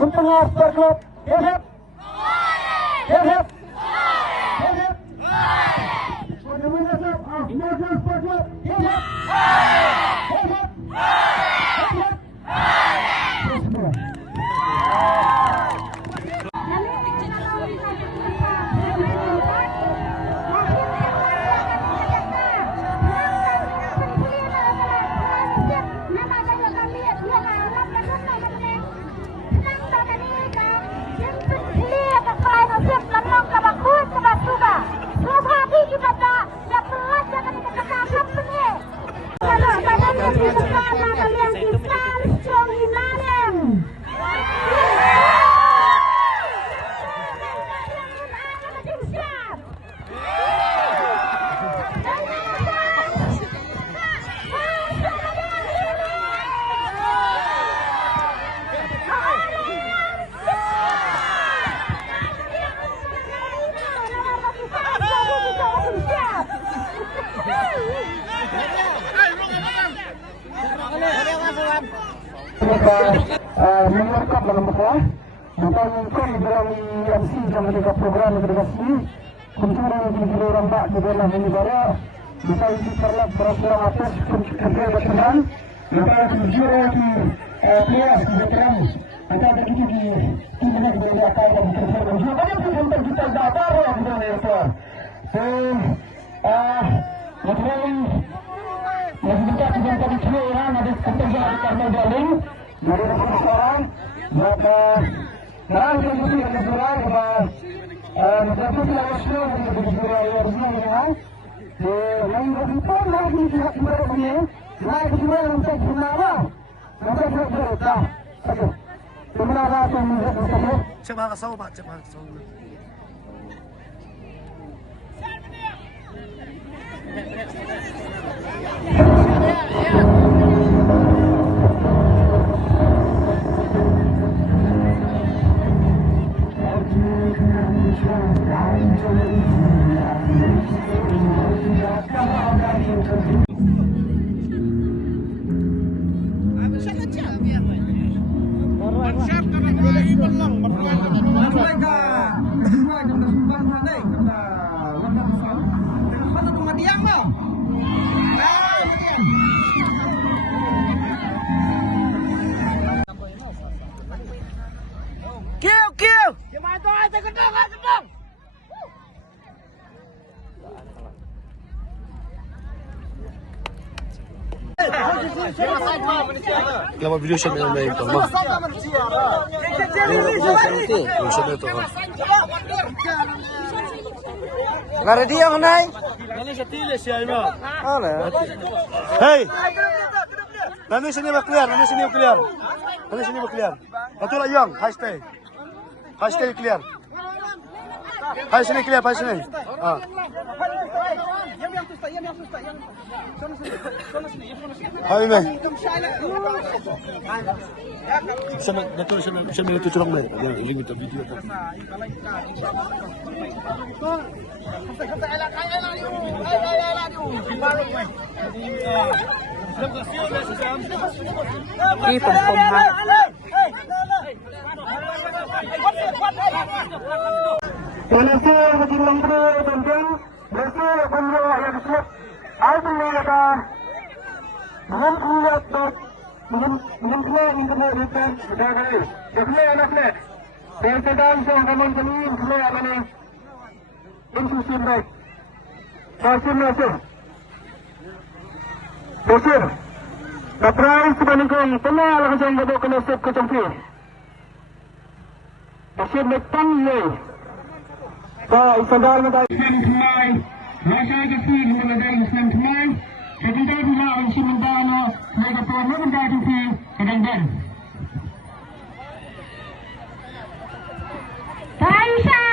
Untungnya Sport Club, hip-hip, hip-hip, hip-hip. For the winners of Mojo Sport Club, hip-hip, hip-hip, hip-hip. Mengelengkap dalam betul, maka mungkin dalam MC dan juga program edukasi, kuncung di orang tak juga lah menyebar, maka itu perlu peraturan atas kerja berkenan, maka jujur di kelas berkenan, maka begitu di mana boleh akan berkenan, juga itu untuk kita dapat yang boleh itu. So, mungkin masih kita juga tadi dua orang ada kerja karena daling. Dari sekarang, maka sekarang kemudian yang kedua, menjadi langsung menjadi kedua yang berbeda. Yang berikut lagi pihak berikutnya, yang kedua untuk semua, untuk berita. Oke, terima kasih menjadi. Coba kasau pak, coba kasau. Lama video shot yang baik tu, mah. Video shot itu. Gara dia yang naik. Ini setile siapa mah? Ada. Hey. Nanti sini berkeluar, nanti sini berkeluar. Nanti sini berkeluar. Betul lah yang, high stay. High stay clear. High sini clear, high sini. Ah. Hai ni. Sama betul sama itu curang ni. Yang ini tu video tu. Đi phòng phòng Berhasil bikin menteri tuntun, berhasil beliau yang siap. Aku melihat belum lihat belum kena depan sudah kali. Dah anaknya. Saya sedang kawan kami kena apa ni? Insusin baik. Masih. Besar. Kapral sebaningkong tenang lah kacang bodoh kena step kacang pi. Besar depan ni. Baik, sadar na Islam Tumay. Nasa kasi lumaladay Islam Tumay. Jadi dah bila ang simendano, mereka pun memandai fi kadang-kadang. Taisha!